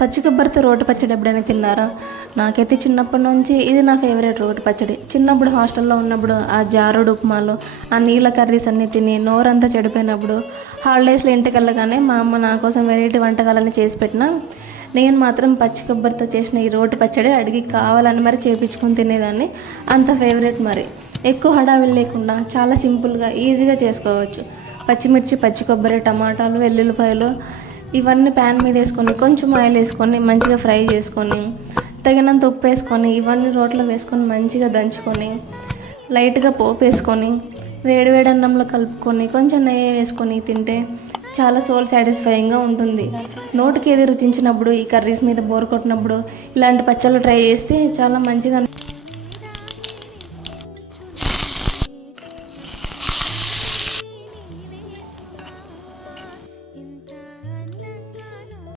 పచ్చి కొబ్బరితో రోటి పచ్చడి ఎప్పుడైనా తిన్నారా? నాకైతే చిన్నప్పటి నుంచి ఇది నా ఫేవరెట్ రోటి పచ్చడి. చిన్నప్పుడు హాస్టల్లో ఉన్నప్పుడు ఆ జారుడు ఉప్మాలు, ఆ నీళ్ళ కర్రీస్ అన్నీ తిని నోరంతా చెడిపోయినప్పుడు హాలిడేస్లో ఇంటికి వెళ్ళగానే మా అమ్మ నా కోసం వెరైటీ వంటకాలన్నీ చేసి పెట్టినా నేను మాత్రం పచ్చి కొబ్బరితో చేసిన ఈ రోటి పచ్చడి అడిగి కావాలని మరి చేపించుకొని తినేదాన్ని. అంత ఫేవరెట్ మరి. ఎక్కువ హడావిడి లేకుండా చాలా సింపుల్గా ఈజీగా చేసుకోవచ్చు. పచ్చిమిర్చి, పచ్చి కొబ్బరి, టమాటాలు, వెల్లుల్లిపాయలు ఇవన్నీ ప్యాన్ మీద వేసుకొని కొంచెం ఆయిల్ వేసుకొని మంచిగా ఫ్రై చేసుకొని తగినంత ఉప్పు వేసుకొని ఇవన్నీ రోట్లో వేసుకొని మంచిగా దంచుకొని లైట్గా పోపు వేసుకొని వేడి వేడి అన్నంలో కలుపుకొని కొంచెం నెయ్యి వేసుకొని తింటే చాలా సోల్ సాటిస్ఫైయింగ్గా ఉంటుంది. నోటికి ఏది రుచించినప్పుడు, ఈ కర్రీస్ మీద బోర్ కొట్టినప్పుడు ఇలాంటి పచ్చళ్ళు ట్రై చేస్తే చాలా మంచిగా